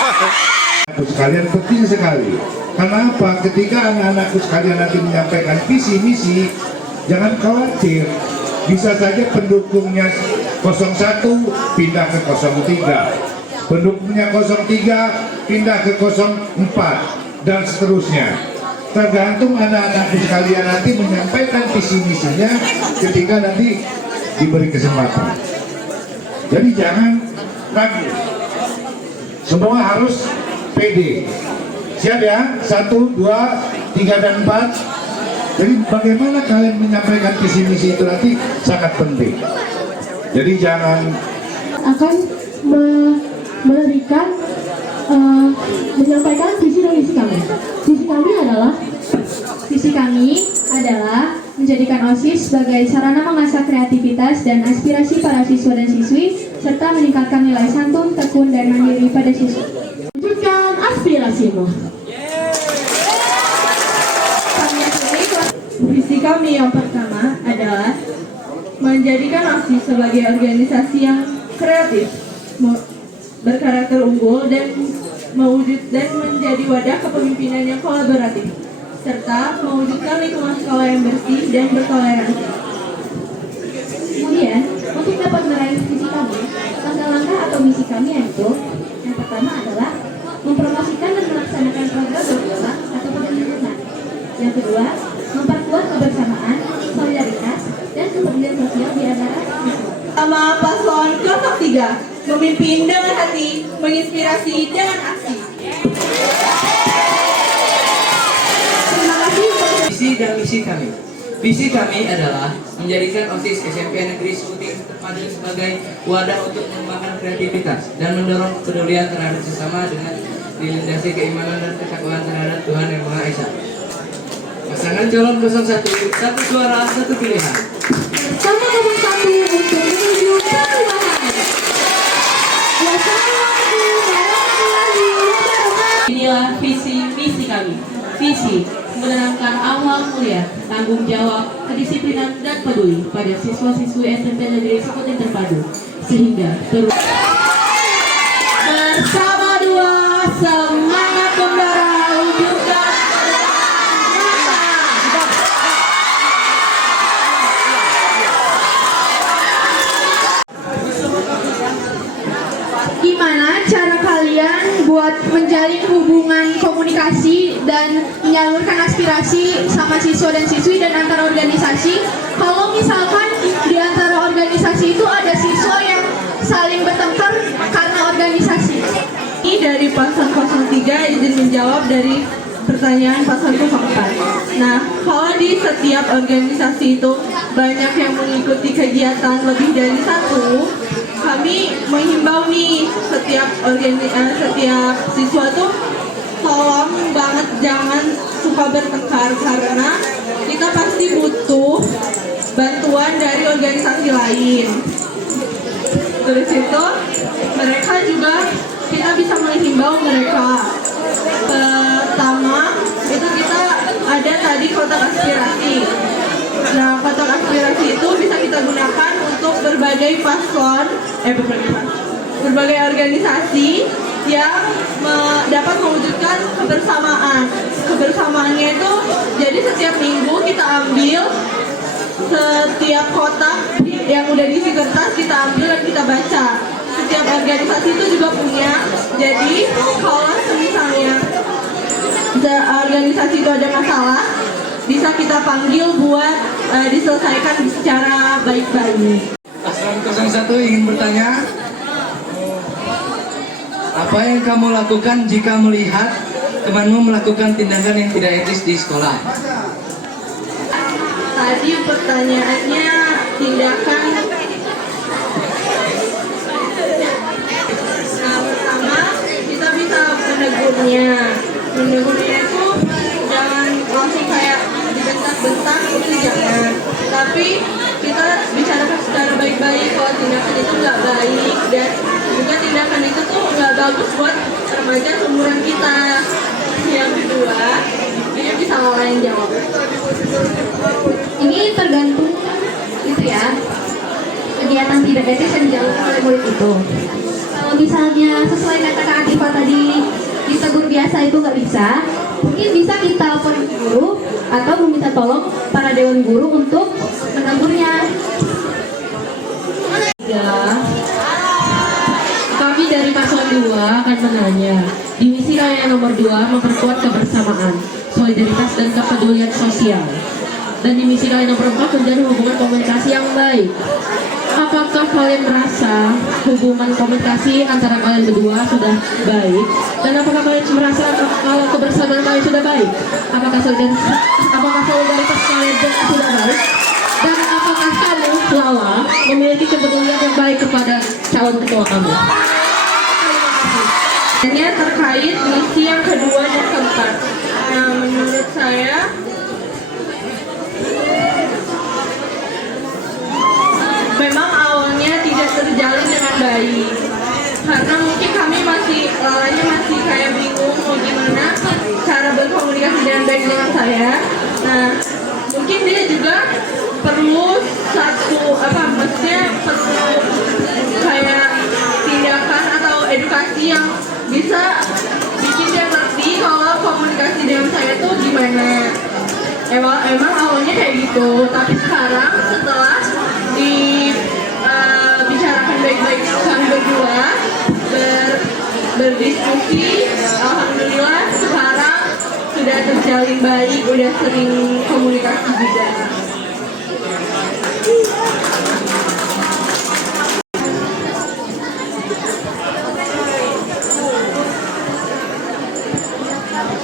Anak-anakku sekalian penting sekali. Kenapa? Ketika anak-anakku sekalian nanti menyampaikan visi misi, jangan khawatir. Bisa saja pendukungnya 01 pindah ke 03, pendukungnya 03 pindah ke 04, dan seterusnya. Tergantung anak-anakku sekalian nanti menyampaikan visi misinya ketika nanti diberi kesempatan. Jadi jangan ragu, semua harus pede. Siap ya? 1, 2, 3, dan 4. Jadi bagaimana kalian menyampaikan visi misi itu nanti sangat penting. Jadi jangan akan memberikan menyampaikan visi dan misi kami. Visi kami adalah menjadikan OSIS sebagai sarana mengasah kreativitas dan aspirasi para siswa dan siswi serta meningkatkan nilai santun, tekun, dan mandiri pada siswa. Wujudkan aspirasimu. Visi kami yang pertama adalah menjadikan OSIS sebagai organisasi yang kreatif, berkarakter unggul, dan menjadi wadah kepemimpinan yang kolaboratif, serta mewujudkan lingkungan sekolah yang bersih dan bertoleransi. Kemudian, untuk dapat meraih visi kami, langkah-langkah atau misi kami yaitu yang pertama adalah mempromosikan dan melaksanakan program berulang atau penerbitan. Yang kedua, memperkuat kebersamaan, solidaritas, dan kepedulian sosial di antara siswa. Sama paslon 03, memimpin dengan hati, menginspirasi dengan aksi. Terima kasih. Visi dan misi kami. Visi kami adalah menjadikan OSIS SMP Negeri Sekuting Terpadu sebagai wadah untuk mengembangkan kreativitas dan mendorong kepedulian terhadap sesama dengan dilindasi keimanan dan ketakwaan terhadap Tuhan Yang Maha Esa. Pasangan calon 01, satu suara, satu pilihan. Bersama 01 untuk menuju perubahan. Inilah visi misi kami. Visi menanamkan akhlak mulia, tanggung jawab, kedisiplinan, dan peduli pada siswa-siswi SMP Negeri Sekuting Terpadu sehingga terus bersama dua semangat membara wujudkan Gimana cara kalian buat menjalin hubungan komunikasi dan menyalurkan aspirasi sama siswa dan siswi dan antar organisasi? Kalau misalkan di antara organisasi itu ada siswa yang saling bertengkar karena organisasi. Ini dari paslon 03 izin menjawab dari pertanyaan paslon 04. Nah, kalau di setiap organisasi itu banyak yang mengikuti kegiatan lebih dari satu, kami menghimbau nih setiap siswa tuh tolong banget jangan suka bertengkar karena kita pasti butuh bantuan dari organisasi lain. Terus itu mereka juga kita bisa menghimbau mereka. Pertama itu kita ada tadi kotak aspirasi. Nah, kotak aspirasi itu bisa kita gunakan untuk berbagai paslon, berbagai organisasi yang dapat mewujudkan kebersamaan. Kebersamaannya itu jadi setiap minggu kita ambil setiap kotak yang udah diisi kertas kita ambil dan kita baca. Setiap organisasi itu juga punya. Jadi kalau misalnya organisasi itu ada masalah, bisa kita panggil buat diselesaikan secara baik-baik. Paslon 01 ingin bertanya, apa yang kamu lakukan jika melihat temanmu melakukan tindakan yang tidak etis di sekolah? Tadi pertanyaannya tindakan. Nah, pertama kita bisa menegurnya. Menegurnya itu jangan langsung kayak dibentak-bentak, itu jangan. Tapi kita bicarakan secara baik-baik kalau tindakan itu nggak baik dan juga tindakan itu tuh nggak bagus buat remaja seumuran kita. Yang kedua, ini bisa lain jawab. Ini tergantung gitu ya, kegiatan tidak etis yang dilakukan oleh murid itu. Kalau misalnya sesuai kata Kak Atifa tadi biasa itu nggak bisa, mungkin bisa kita telepon guru atau meminta tolong para dewan guru untuk menegurnya. Kami dari paslon 2 akan menanya, di misi kalian nomor 2 memperkuat kebersamaan, solidaritas dan kepedulian sosial. Dan di misi kalian nomor 4 menjadi hubungan komunikasi yang baik. Apakah kalian merasa hubungan komunikasi antara kalian berdua sudah baik? Dan apakah kalian merasa kalau kebersamaan kalian sudah baik? Apakah solidaritas kalian sudah baik? Dan apakah kamu, Lala, memiliki kepedulian yang baik kepada calon ketua kamu? Ini terkait misi yang kedua dan keempat. Nah, menurut saya memang awalnya tidak terjalin dengan baik, karena mungkin kami masih kayak bingung mau gimana cara berkomunikasi dengan baik dengan saya. Nah, mungkin dia juga perlu perlu kayak tindakan atau edukasi yang bisa bikin dia ngerti kalau komunikasi dengan saya tuh gimana. Emang awalnya kayak gitu, tapi sekarang setelah dibicarakan baik-baik kami berdua berdiskusi, alhamdulillah sekarang sudah terjalin baik, udah sering komunikasi juga.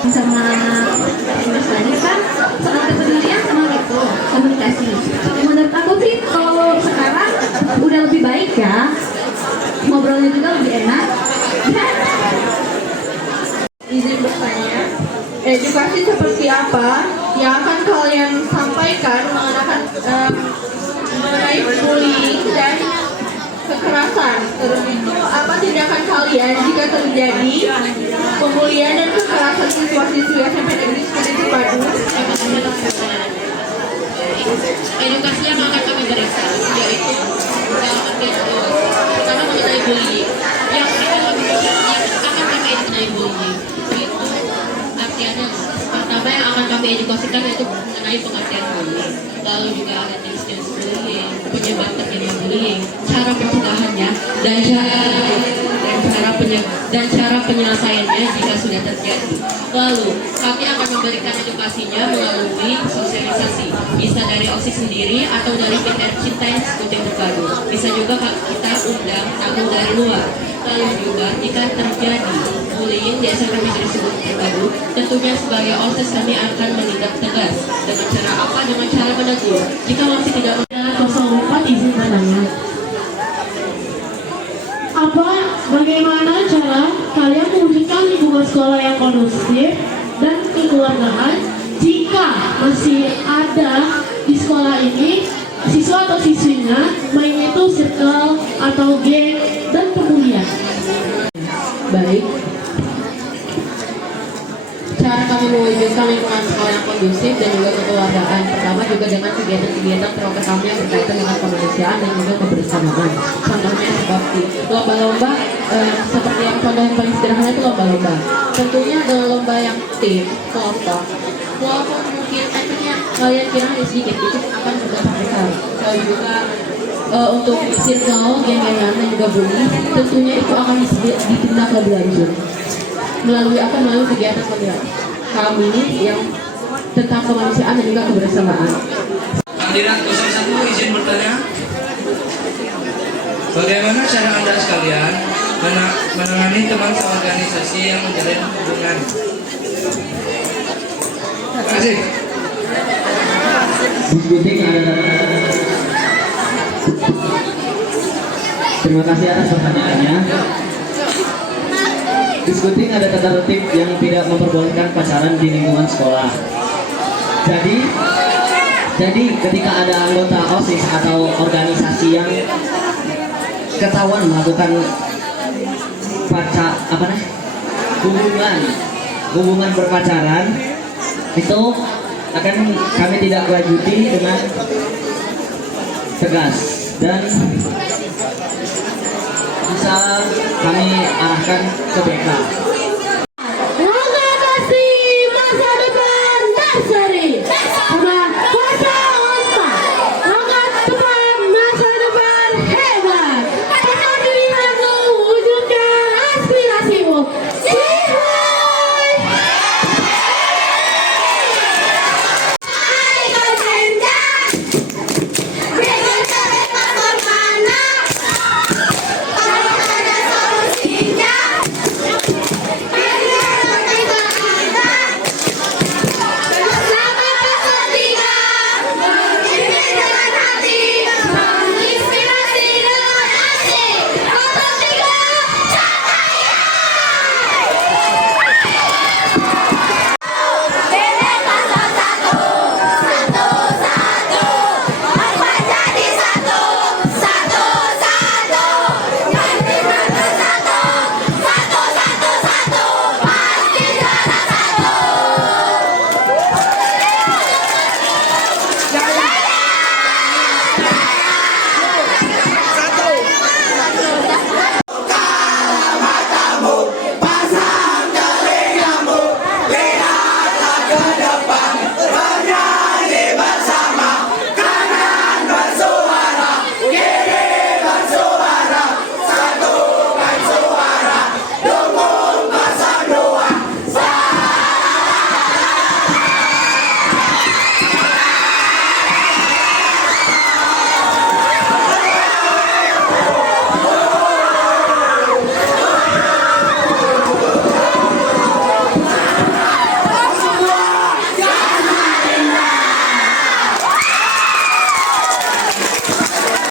Sama misalnya kan soal kepedulian sama itu komunikasi. Menurut aku sih kalau sekarang udah lebih baik ya, ngobrolnya juga lebih enak. Izin bertanya, edukasi seperti apa yang akan kalian sampaikan mengenai bullying dan kekerasan? Terus itu apa tindakan kalian jika terjadi pembulian dan kekerasan siswa-siswi SMP Negeri Sekuti Terpadu? Edukasi yang akan kami berikan yaitu pertama mengenai bullying. Yang akan kami mengenai bullying itu artiannya pertama yang akan kami edukasikan yaitu mengenai pengertian bullying. Lalu juga ada jenis-jenis bullying, penyebab terjadinya bullying, cara pencegahannya dan cara penyelesaiannya jika sudah terjadi. Lalu kami akan memberikan edukasinya melalui sosialisasi, bisa dari OSIS sendiri atau dari PTR Cinta yang Sekuti Terpadu. Bisa juga kita undang tamu dari luar. Lalu juga jika terjadi bullying di SMP Negeri Sekuti Terpadu, tentunya sebagai OSIS kami akan menindak tegas. Dengan cara apa? Dengan cara menegur. Jika masih tidak ada 04 izin bertanya. Bagaimana cara kalian mewujudkan lingkungan sekolah yang kondusif dan kekeluargaan jika masih ada di sekolah ini siswa atau siswinya main itu circle atau geng dan pembulian? Baik. Cara kami mewujudkan lingkungan sekolah yang kondusif dan juga kekeluargaan, pertama juga dengan kegiatan-kegiatan program kami yang berkaitan dengan kemanusiaan dan juga kebersamaan. Contohnya seperti lomba-lomba, seperti yang contoh yang paling sederhana itu lomba-lomba. Tentunya adalah lomba yang tim, kelompok. Walaupun mungkin efeknya kalian kira hanya sedikit, itu akan berdampak besar. Kalau juga untuk circle, geng-gengan dan juga bully, tentunya itu akan ditindak lebih lanjut. Melalui kegiatan kami yang tentang kemanusiaan dan juga kebersamaan. Kandidat 01 izin bertanya. Bagaimana cara Anda sekalian menangani teman seorganisasi yang menjalin hubungan? Terima kasih. Terima kasih atas pertanyaannya. Diskuting ada tata tertib yang tidak memperbolehkan pacaran di lingkungan sekolah. Jadi ketika ada anggota OSIS atau organisasi yang ketahuan melakukan hubungan berpacaran, itu akan kami tidak lanjuti dengan tegas dan bisa kami arahkan ke BK.